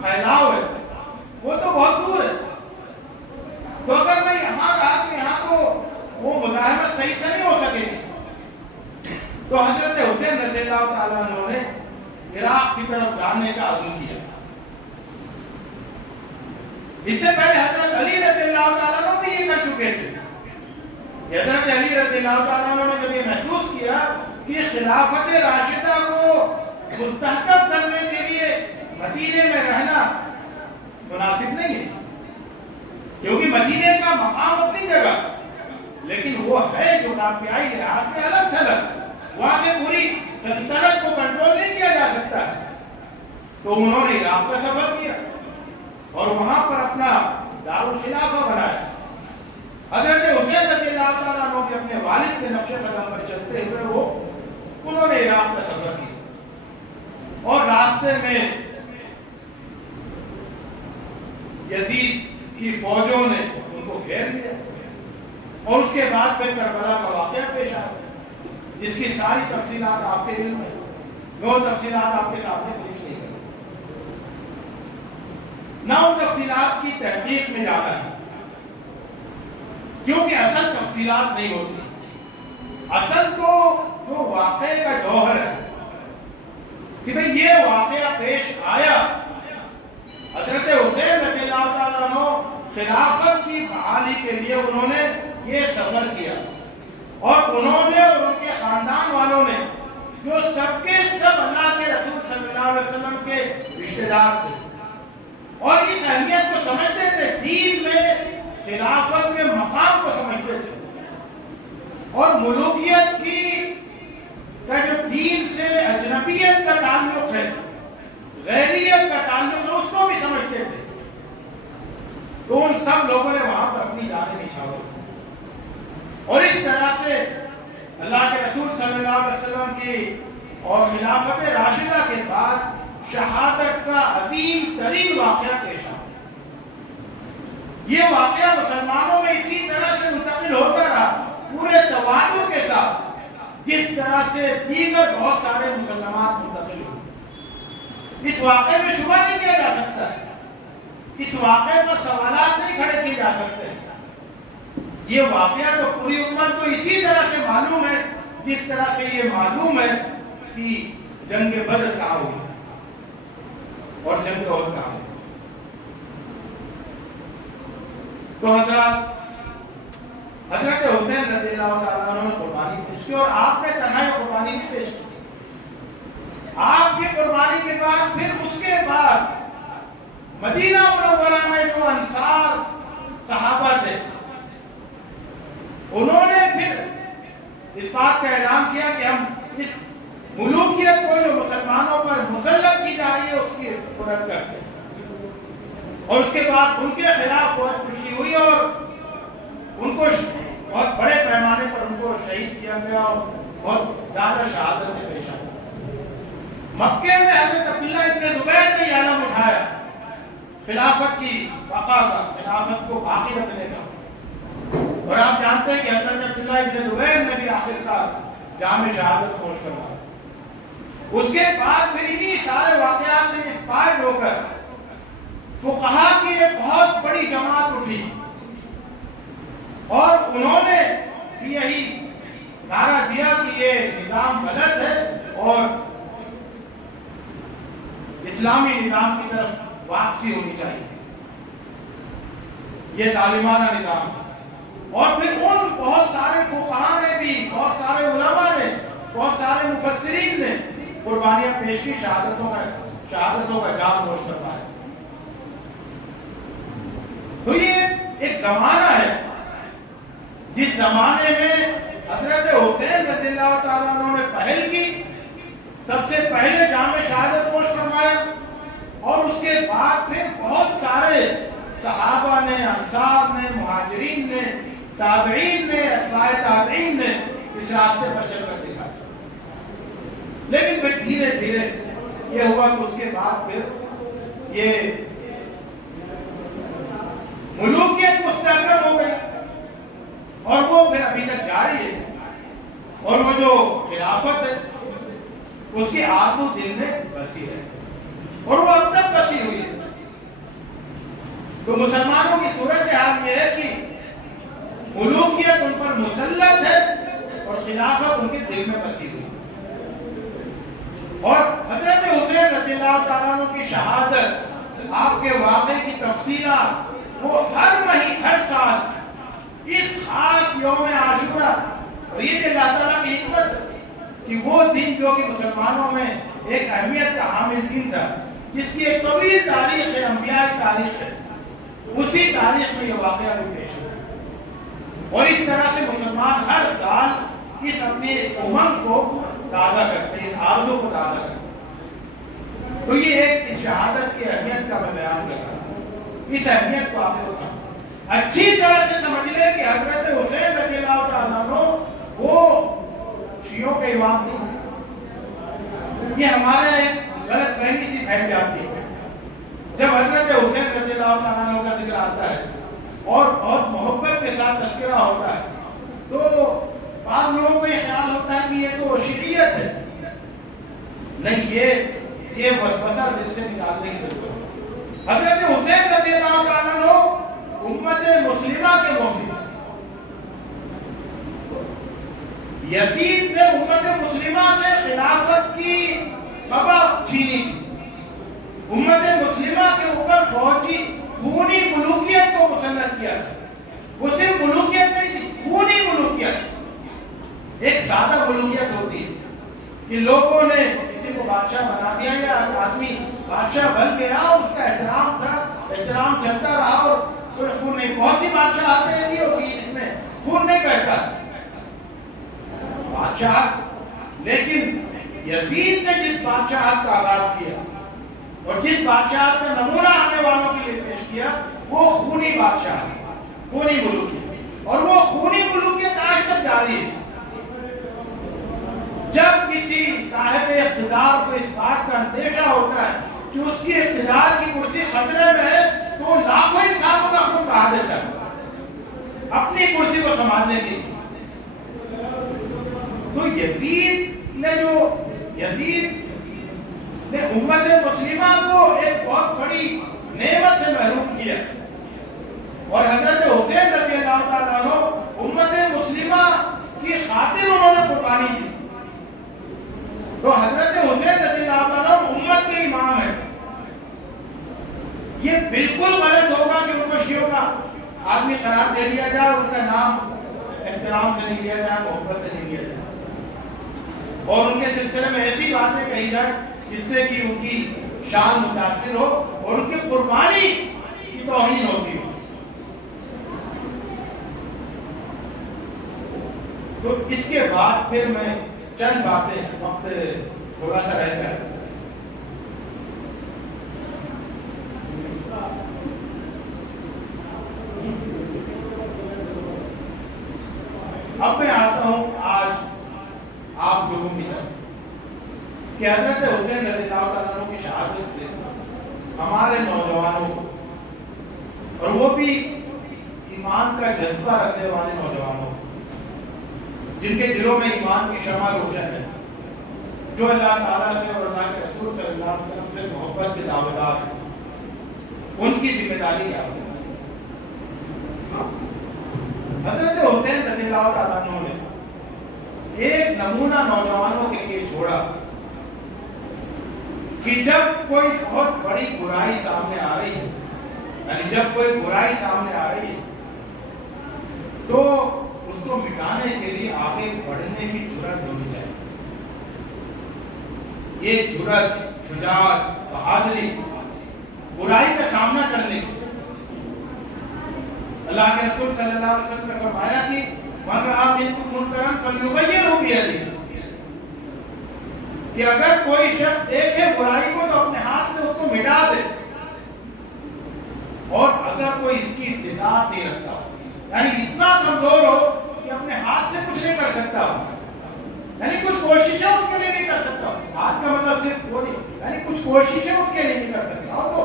پھیلاؤ ہے، وہ تو بہت دور ہے. تو اگر میں یہاں رہا تو یہاں تو وہ مزاحمت صحیح سے نہیں ہو سکے گی. تو حضرت حسین رضی اللہ تعالیٰ عنہ نے عراق کی طرف جانے کا عزم کیا. اس سے پہلے حضرت علی رضی اللہ تعالیٰ عنہ بھی یہ کر چکے تھے. حضرت علی رضی اللہ تعالیٰ عنہ نے جب یہ محسوس کیا کہ خلافت راشدہ کو مستحکم کرنے کے لیے مدینے میں رہنا مناسب نہیں ہے، کیونکہ مدینے کا مقام اپنی جگہ، لیکن وہ ہے جغرافیائی لحاظ سے الگ تھلگ، وہاں سے پوری سلطنت کو کنٹرول نہیں کیا جا سکتا. تو انہوں نے عراق کا سفر کیا اور وہاں پر اپنا دارالخلافہ بنایا. حضرت حسین رضی اللہ تعالیٰ عنہ بھی اپنے والد کے نقش قدم پر چلتے ہوئے انہوں نے عراق کا سفر کیا اور راستے میں یزید کی فوجوں نے ان کو گھیر لیا. اور اس کے بعد پھر کربلا کا واقعہ پیش آیا جس کی ساری تفصیلات آپ کے علم میں، وہ تفصیلات آپ کے سامنے پیش نہیں کریں، نہ ان تفصیلات کی تحقیق میں جانا ہے، کیونکہ اصل تفصیلات نہیں ہوتی. اصل تو جو واقعے کا جوہر ہے کہ بھئی یہ واقعہ پیش آیا. حضرت حسین رضی اللہ تعالیٰ عنہ خلافت کی بحالی کے لیے انہوں نے یہ سفر کیا اور انہوں نے اور ان کے خاندان والوں نے جو سب کے سب اللہ کے رسول صلی اللہ علیہ وسلم کے رشتہ دار تھے اور اس اہمیت کو سمجھتے تھے، دین میں خلافت کے مقام کو سمجھتے تھے اور ملوکیت کی کا جو دین سے اجنبیت کا تعلق ہے، غیریت کا تعلق ہے، اس کو بھی سمجھتے تھے. تو ان سب لوگوں نے وہاں پر اپنی جانیں نچھاور اور اس طرح سے اللہ کے رسول صلی اللہ علیہ وسلم کی اور خلافت راشدہ کے بعد شہادت کا عظیم ترین واقعہ پیش آیا. یہ واقعہ مسلمانوں میں اسی طرح سے منتقل ہوتا رہا پورے تواتر کے ساتھ جس طرح سے دیگر بہت سارے مسلمات منتقل ہوئے. اس واقعے میں شبہ نہیں کیا جا سکتا ہے، اس واقعے پر سوالات نہیں کھڑے کیے جا سکتے. یہ واقعہ تو پوری امت کو اسی طرح سے معلوم ہے جس طرح سے یہ معلوم ہے کہ جنگ بدر کہاں ہوئی اور جنگ احد کہاں ہوئی. تو حضرت حسین رضی اللہ تعالیٰ عنہ نے قربانی پیش کی اور آپ نے تنہائی قربانی نہیں پیش کی. آپ کی قربانی کے بعد پھر اس کے بعد مدینہ منورہ میں جو انصار صحابہ تھے انہوں نے پھر اس بات کا اعلان کیا کہ ہم اس ملوکیت کو جو مسلمانوں پر مسلط کی جا رہی ہے اس کی رد کرتے ہیں. اور اس کے بعد ان کے خلاف فوج کشی ہوئی اور ان کو بہت بڑے پیمانے پر ان کو شہید کیا گیا اور بہت زیادہ شہادتیں پیش آئی۔ مکے میں حضرت عبداللہ ابن زبیر نے یہ علم اٹھایا خلافت کی بقا کا، خلافت کو باقی رکھنے کا، اور آپ جانتے ہیں کہ حضرت عبداللہ ابن زبیر نے بھی آخر کار جام شہادت نوش فرمایا۔ اس کے بعد پھر انہی سارے واقعات سے انسپائرڈ ہو کر فقہا کی ایک بہت بڑی جماعت اٹھی اور انہوں نے بھی یہی نعرہ دیا کہ یہ نظام غلط ہے اور اسلامی نظام کی طرف واپسی ہونی چاہیے، یہ ظالمانہ نظام ہے۔ اور پھر ان بہت سارے فقہا نے بھی، بہت سارے علماء نے، بہت سارے مفسرین نے قربانیاں پیش کی، شہادتوں کا جام نوش فرمایا۔ تو یہ ایک زمانہ ہے جس زمانے میں حضرت حسین رضی اللہ تعالیٰ عنہ نے پہل کی، سب سے پہلے جام شہادت نوش فرمایا، اور اس کے بعد پھر بہت سارے صحابہ نے، انصار نے، مہاجرین نے، تابعین نے، اتباع تابعین نے اس راستے پر چل کر دکھایا۔ لیکن پھر دھیرے دھیرے یہ ہوا کہ اس کے بعد پھر یہ ملوکیت مستحکم ہو گئی اور وہ پھر ابھی تک جاری ہے، اور وہ جو خلافت ہے اس کی آرزو دل میں بسی ہے اور وہ اب تک بسی ہوئی ہے۔ تو مسلمانوں کی صورتحال یہ ہے کہ ملوکیت ان پر مسلط ہے اور خلافت ان کے دل میں بسی ہوئی ہے۔ اور حضرت حسین رضی اللہ تعالیٰ عنہ کی شہادت، آپ کے واقعے کی تفصیلات وہ ہر سال اس خاص یوم عاشورہ، اور یہ بھی اللہ تعالیٰ کی حکمت ہے کہ وہ دن جو کہ مسلمانوں میں ایک اہمیت کا حامل دن تھا، جس کی ایک طویل تاریخ ہے، انبیاء کی تاریخ ہے، اسی تاریخ میں یہ واقعہ بھی پیش ہوا، اور اس طرح سے مسلمان ہر سال اس اپنی اس امنگ کو تازہ کرتے ہیں، اس آرزو کو تازہ کرتے ہیں۔ تو یہ ایک اس شہادت کی اہمیت کا میں بیان کر رہا ہوں، اس اہمیت کو آپ کو اچھی طرح سے سمجھ لیں کہ حضرت حسین رضی اللہ تعالیٰ عنہ وہ شیعوں کے امام نہیں ہیں۔ یہ ہمارے ایک غلط فہمی سی پھیل جاتی ہے جب حضرت حسین رضی اللہ تعالیٰ عنہ کا ذکر آتا ہے اور بہت محبت کے ساتھ تذکرہ ہوتا ہے، تو بعض لوگوں کو یہ خیال ہوتا ہے کہ یہ تو شیعیت ہے۔ نہیں، یہ وسوسہ دل سے نکالنے کی ضرورت ہے۔ حضرت حسین رضی اللہ تعالیٰ عنہ امت مسلمہ کے محسن، یزید نے امت مسلمہ سے خلافت کی قبض چھینی تھی، امت مسلمہ کے اوپر فوجی خونی ملوکیت کو مسلط کیا تھا۔ وہ صرف ملوکیت نہیں تھی، خونی ملوکیت۔ ایک سادہ ملوکیت ہوتی ہے کہ لوگوں نے کسی کو بادشاہ بنا دیا یا آدمی بادشاہ بن گیا، اس کا احترام تھا، احترام چلتا رہا اور کوئی خون نہیں۔ بہت سی بادشاہت ایسی ہوتی ہے جس میں خون نہیں بہتا بادشاہ، لیکن یزید نے جس بادشاہت کا آغاز کیا اور جس بادشاہت کا نمونہ آنے والوں کے لیے پیش کیا، وہ خونی بادشاہت، خونی ملوکیت، اور وہ خونی ملوکیت آج تک جاری ہے۔ جب کسی صاحب اقتدار کو اس بات کا اندیشہ ہوتا ہے کہ اس کی اقتدار کی کرسی خطرے میں ہے، تو لاکھوں انسانوں کا خون بہا دیتا ہے اپنی کرسی کو سنبھالنے کے لیے۔ تو یزید نے امت مسلمہ کو ایک بہت بڑی نعمت سے محروم کیا، اور حضرت حسین رضی اللہ تعالیٰ عنہ امت مسلمہ کی خاطر انہوں نے قربانی دی۔ تو حضرت حسین رضی اللہ تعالیٰ عنہ امت کے امام ہیں۔ یہ بالکل غلط ہوگا کہ ان کو شیعوں کا آدمی قرار دے دیا جائے، ان کا نام احترام سے نہیں لیا جائے، محبت سے نہیں لیا جائے، اور ان کے سلسلے میں ایسی باتیں کہی جائیں جس سے کہ ان کی شان متاثر ہو اور ان کی قربانی کی توہین ہوتی ہو۔ تو اس کے بعد پھر میں چند باتیں، وقت تھوڑا سا رہتا ہے، ہمارے نوجوانوں کو، اور وہ بھی ایمان کا جذبہ رکھنے والے نوجوانوں کو، جن کے دلوں میں ایمان کی شمع روشن ہے، جو اللہ تعالیٰ سے اور اللہ کے رسول صلی اللہ علیہ وسلم سے محبت کے دعویدار ہیں، ان کی ذمہ داری کیا ہوتی ہے؟ حضرت حسین رضی اللہ تعالیٰ عنہ نے ایک نمونہ نوجوانوں کے لیے چھوڑا کہ جب کوئی بہت بڑی برائی سامنے آ رہی ہے، یعنی جب کوئی برائی سامنے آ رہی ہے تو اس کو مٹانے کے لیے آگے بڑھنے کی جرأت ہونی چاہیے. یہ جرأت، شجاعت، بہادری برائی کا سامنا کرنے کی. اللہ کے رسول صلی اللہ علیہ وسلم نے فرمایا کہ من رأى منکم منکرا فلیغیرہ بیدہ، کہ اگر کوئی شخص دیکھے برائی کو تو اپنے ہاتھ سے اس کو مٹا دے، اور اگر کوئی اس کی استطاعت نہیں رکھتا ہو، یعنی اتنا کمزور ہو کہ اپنے ہاتھ سے کچھ نہیں کر سکتا ہو، یعنی کچھ کوششیں اس کے لیے نہیں کر سکتا ہو، ہاتھ کا مطلب صرف وہ نہیں، یعنی کچھ کوششیں اس کے لیے نہیں کر سکتا ہو، تو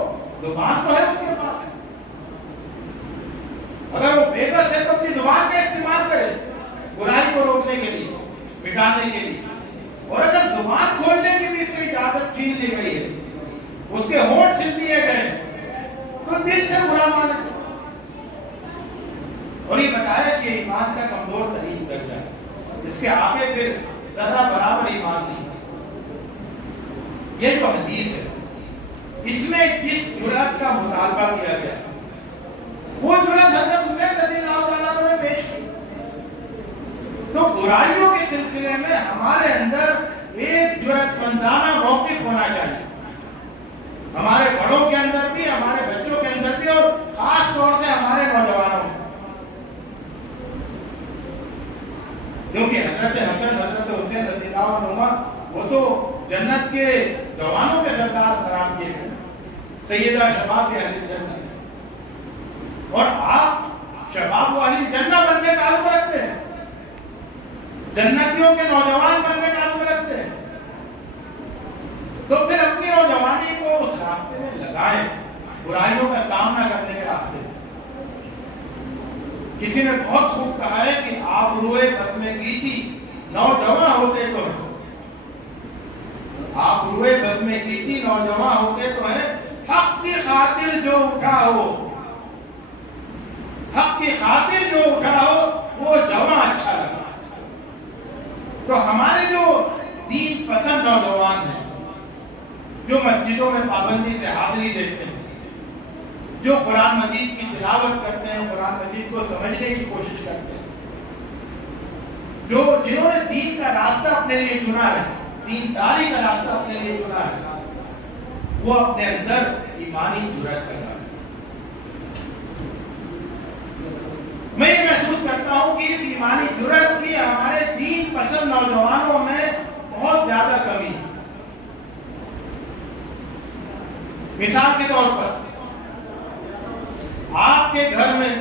زبان تو ہے اس کے پاس، اگر وہ بے بس ہے تو اپنی زبان کا استعمال کرے برائی کو روکنے کے لیے، مٹانے کے لیے. اور اگر زبان کھولنے کی بھی اس سے اجازت چھین لی گئی ہے، اس کے ہونٹ سل دیے گئے، تو دل سے برا مانے. اور یہ بتایا کہ ایمان کا کمزور ترین درجہ ہے، اس کے آگے پھر ذرہ برابر ایمان نہیں. یہ جو حدیث ہے اس میں جس جرأت کا مطالبہ کیا گیا وہ جرأت حضرت حسین رضی اللہ تعالیٰ عنہ نے پیش کی. تو برائیوں کے سلسلے میں ہمارے اندر ایک جرأت مندانہ موقف ہونا چاہیے، ہمارے بڑوں کے اندر بھی، ہمارے بچوں کے اندر بھی، اور خاص طور سے ہمارے نوجوانوں میں. کیونکہ حضرت حسن، حضرت حسین رضی اللہ عنہما وہ تو جنت کے جوانوں کے سردار قرار دیے گئے، سیدہ شباب اہل الجنہ، اور آپ شباب اہل الجنہ بننے کا عزم رکھتے ہیں، جنتیوں کے نوجوان بننے کا عزم رکھتے ہیں. تو پھر اپنی نوجوانی کو اس راستے میں لگائیں، برائیوں کا سامنا کرنے کے راستے میں. کسی نے بہت خوب کہا ہے کہ آپ روئے بزم گیتی نوجوان ہوتے تو ہیں، آپ روئے بزم گیتی نوجوان ہوتے تو ہیں، حق کی خاطر جو اٹھا ہو، حق کی خاطر جو اٹھا ہو وہ جوان اچھا لگا. تو ہمارے جو دین پسند نوجوان ہیں، جو مسجدوں میں پابندی سے حاضری دیتے ہیں، جو قرآن مجید کی تلاوت کرتے ہیں، قرآن مجید کو سمجھنے کی کوشش کرتے ہیں، جنہوں نے دین کا راستہ اپنے لیے چنا ہے، دینداری کا راستہ اپنے لیے چنا ہے، وہ اپنے اندر ایمانی جرأت پیدا کریں. میں یہ محسوس کرتا ہوں کہ اس ایمانی جرأت کی ہمارے دین پسند نوجوانوں میں بہت زیادہ کمی ہے. مثال کے طور پر آپ کے گھر میں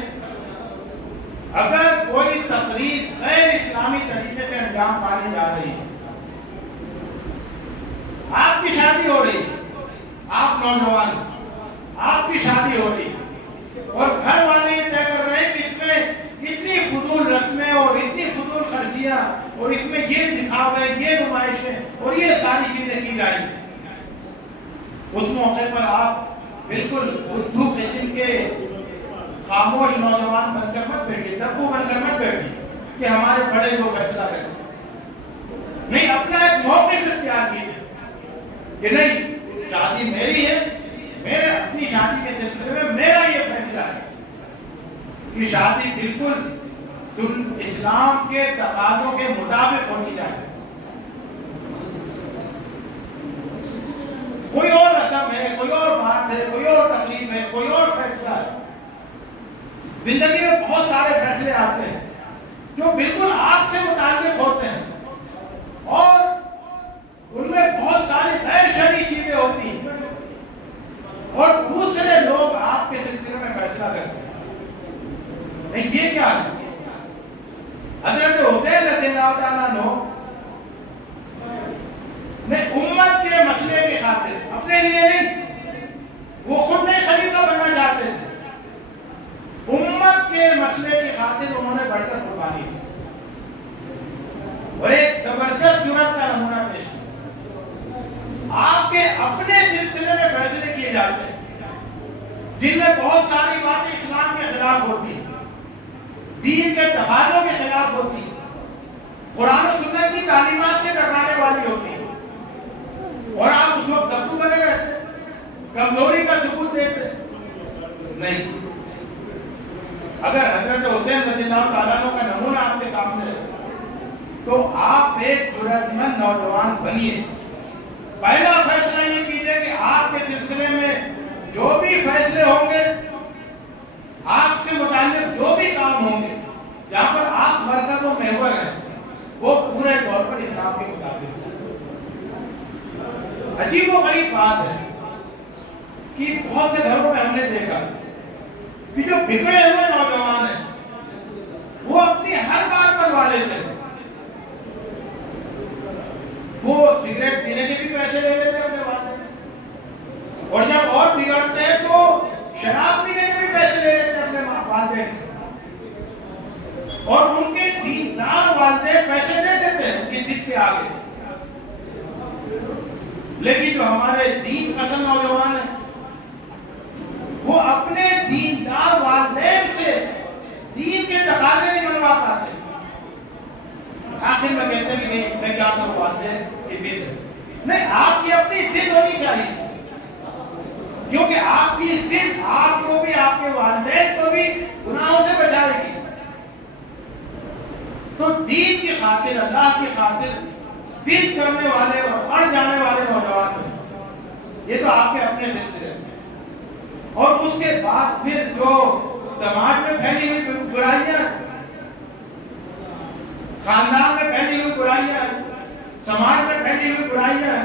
اگر کوئی تقریب غیر اسلامی طریقے سے انجام پانے جا رہی ہے، آپ کی شادی ہو رہی ہے، آپ نوجوان ہیں، آپ کی شادی ہو رہی ہے، اور گھر والے یہ طے کر رہے ہیں کہ اس میں اتنی فضول رسمیں اور اتنی فضول خرچیاں اور اس میں یہ دکھاوے، یہ نمائشیں اور یہ ساری چیزیں کی جائیں گی. اس موقع پر آپ بالکل بدھو قسم کے خاموش نوجوان بن کر مت بیٹھیے، دبو بن کر مت بیٹھیے کہ ہمارے بڑے جو فیصلہ کریں. نہیں، اپنا ایک موقف اختیار کیجیے کہ نہیں، شادی میری ہے، میرے اپنی شادی کے سلسلے میں میرا یہ فیصلہ ہے کہ شادی بالکل اسلام کے تقاضوں کے مطابق ہونی چاہیے. کوئی اور رسم ہے، کوئی اور بات ہے، کوئی اور تقریب ہے، کوئی اور فیصلہ ہے. زندگی میں بہت سارے فیصلے آتے ہیں جو بالکل آپ سے متعلق ہوتے ہیں، اور ان میں بہت ساری غیر شرعی چیزیں ہوتی ہیں، اور دوسرے لوگ آپ کے سلسلے میں فیصلہ کرتے ہیں. نہیں، یہ کیا ہے؟ حضرت حسین رضی اللہ تعالیٰ عنہ نے امت کے مسئلے کی خاطر، اپنے لیے نہیں، کے مسئلے کی خاطر انہوں نے بڑھ کر قربانی کی اور ایک زبردست جرأت کا نمونہ پیش کیا۔ آپ کے اپنے سلسلے میں فیصلے کیے جاتے ہیں جن میں بہت ساری باتیں اسلام کے خلاف ہوتی ہیں، دین کے تقاضوں کے خلاف ہوتی ہیں، قرآن و سنت کی تعلیمات سے ٹکرانے والی ہوتی ہیں، اور آپ اس وقت دبو بنے رہتے ہیں، کمزوری کا ثبوت دیتے نہیں۔ اگر حضرت حسین رضی اللہ تعالیٰ عنہ کا نمونہ آپ کے سامنے ہے تو آپ ایک جرأت مند نوجوان بنیے۔ پہلا فیصلہ یہ کیجئے کہ آپ کے سلسلے میں جو بھی فیصلے ہوں گے، آپ سے متعلق جو بھی کام ہوں گے جہاں پر آپ مرکز و محور ہیں، وہ پورے طور پر اسلام کے مطابق ہوں۔ عجیب و غریب بات ہے کہ بہت سے گھروں میں ہم نے دیکھا کہ جو بگڑے ہوئے نوجوان ہیں وہ اپنی ہر بات منوا لیتے ہیں۔ وہ سگریٹ پینے کے بھی پیسے لے لیتے ہیں اپنے والدین سے، اور جب اور بگڑتے ہیں تو شراب پینے کے بھی پیسے لے لیتے ہیں اپنے والدین سے، اور ان کے دیندار والدین پیسے دے دیتے ہیں ان کی ضد کے آگے۔ لیکن جو ہمارے دین پسند نوجوان ہیں وہ اپنے دیندار والدین سے دین کے تقاضے نہیں منوا پاتے، آخر میں کہتے ہیں کہ میں کیا کروں، والدین کی ضد ہے۔ نہیں، آپ کی اپنی ضد ہونی چاہیے، کیونکہ آپ کی ضد آپ کو بھی آپ کے والدین کو بھی گناہوں سے بچائے گی۔ تو دین کی خاطر، اللہ کی خاطر ضد کرنے والے اور اڑ جانے والے نوجوان بنے، یہ تو آپ کے اپنے سلسلے میں۔ اور اس کے بعد پھر جو سماج میں پھیلی ہوئی برائیاں، خاندان میں پھیلی ہوئی برائیاں، سماج میں پھیلی ہوئی برائیاں،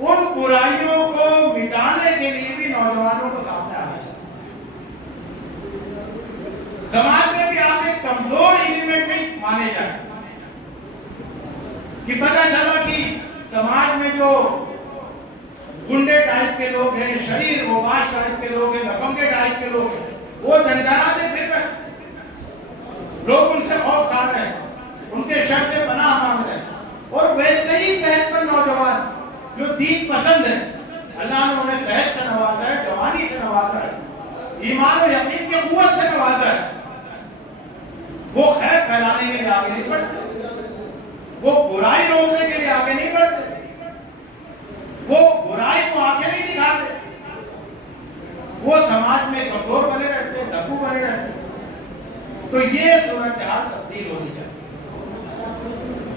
ان برائیوں کو مٹانے کے لیے بھی نوجوانوں کو سامنے آنا چاہیے۔ سماج میں بھی آپ ایک کمزور ایلیمنٹ نہیں مانے جائیں کہ پتہ چلا کہ سماج میں جو گنڈے ٹائپ کے لوگ ہیں، شریر اوباش ٹائپ کے لوگ ہیں، لفنگے ٹائپ کے لوگ ہیں، وہ جنجالاتے پھر رہے ہیں، لوگ ان سے خوف کھا رہے ہیں، ان کے شر سے پناہ مانگ رہے ہیں، اور ویسے ہی صحت مند نوجوان جو دین پسند ہے، اللہ نے انہیں صحت سے نوازا ہے، جوانی سے نوازا ہے، ایمان و یقین کی قوت سے نوازا ہے، وہ خیر پھیلانے کے لیے آگے نہیں بڑھتے، وہ برائی روکنے کے لیے آگے نہیں بڑھتے، وہ برائی کو آنکھیں نہیں دکھاتے، وہ سماج میں کمزور بنے رہتے ہیں، دبو بنے رہتے ہیں۔ تو یہ صورتحال تبدیل ہونی چاہیے۔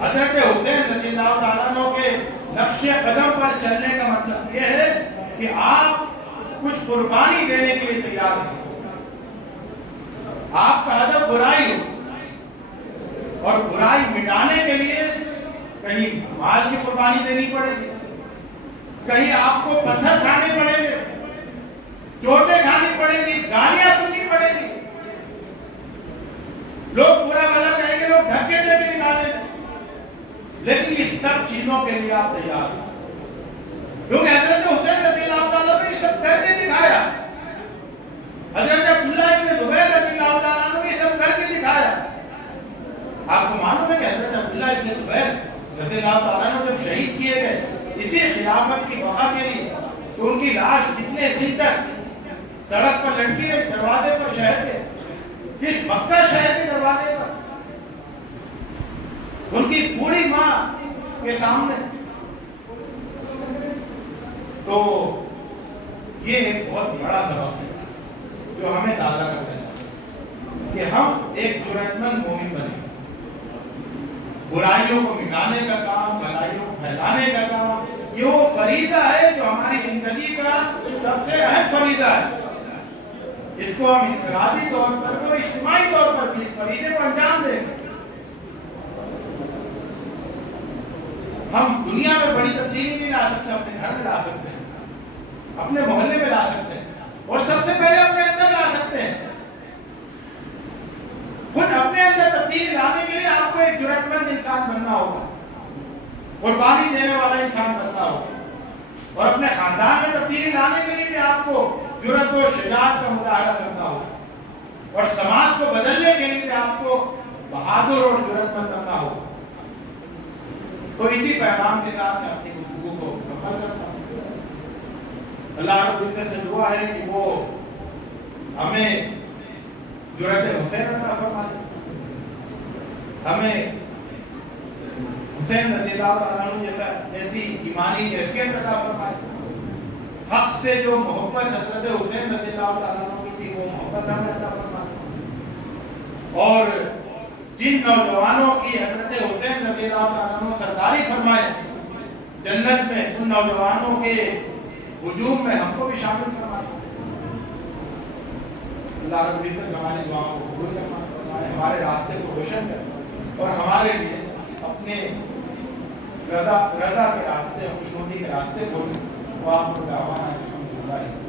حضرت حسین رضی اللہ تعالیٰ عنہ کے نقش قدم پر چلنے کا مطلب یہ ہے کہ آپ کچھ قربانی دینے کے لیے تیار ہیں۔ آپ کا ہدف برائی ہو، اور برائی مٹانے کے لیے کہیں مال کی قربانی دینی پڑے گی، کہیں آپ کو پتھر کھانے پڑیں گے، چوٹیں کھانی پڑیں گی، گالیاں سننی پڑیں گی، لوگ برا بھلا کہیں گے، لوگ دھکے دے کے نکالیں گے، لیکن اس سب چیزوں کے لیے آپ تیار ہیں، کیونکہ حضرت حسین رضی اللہ تعالیٰ نے یہ سب کر کے دکھایا، حضرت عبداللہ ابن زبیر رضی اللہ تعالیٰ نے یہ سب کر کے دکھایا۔ آپ کو معلوم ہے کہ حضرت عبداللہ ابن زبیر رضی اللہ تعالیٰ نے جب شہید کیے گئے اسی خلافت کی بقا کے لیے، تو ان کی لاش کتنے دن تک سڑک پر لٹکی رہی، دروازے پر شہر کے، کس مکہ شہر کے دروازے پر، ان کی پوری ماں کے سامنے۔ تو یہ ایک بہت بڑا سبق ہے جو ہمیں تازہ کرنا چاہیے کہ ہم ایک جرأت مند مومن بنیں، برائیوں کو مٹانے کا کام، بھلائیوں کو پھیلانے کا کام، یہ وہ فریضہ ہے جو ہماری زندگی کا سب سے اہم فریضہ ہے۔ اس کو ہم انفرادی طور پر اور اجتماعی طور پر بھی اس فریضے کو انجام دیں گے، ہم دنیا میں بڑی تبدیلی نہیں لا سکتے، اپنے گھر میں لا سکتے ہیں، اپنے محلے میں لا سکتے ہیں، اور سب سے پہلے اپنے اندر لا سکتے ہیں۔ خود اپنے اندر تبدیلی لانے کے لیے آپ کو ایک جرأت مند انسان بننا ہوگا، قربانی دینے والا انسان بننا ہوگا، اور اپنے خاندان میں تبدیلی لانے کے لیے بھی آپ کو جرأت و شجاعت کا مظاہرہ کرنا ہوگا، اور سماج کو بدلنے کے لیے آپ کو بہادر اور جرأت مند بننا ہو. تو اسی پیغام کے ساتھ میں اپنی گفتگو کو مکمل کرتا ہوں. اللہ رب العزت سے دعا ہے کہ وہ ہمیں جرأت حسین عطا فرمائے, ہمیں حسین رضی اللہ تعالیٰ عنہ جیسی ایمانی کیفیت عطا فرمائے. حق سے جو محبت حضرت حسین رضی اللہ تعالیٰ عنہ کی تھی وہ محبت ہمیں عطا فرمائے. اور جن نوجوانوں کی حضرت حسین رضی اللہ تعالیٰ عنہ سرداری فرمائے جنت میں, ان نوجوانوں کے ہجوم میں ہم کو بھی شامل فرمائے. اللہ رب العزت ہماری دعاؤں کو قبول فرمائے, ہمارے راستے کو روشن کرے اور ہمارے لیے اپنے رضا کے راستے, خوشنودی کے راستے کھولے. وآخر دعوانا الحمدللہ.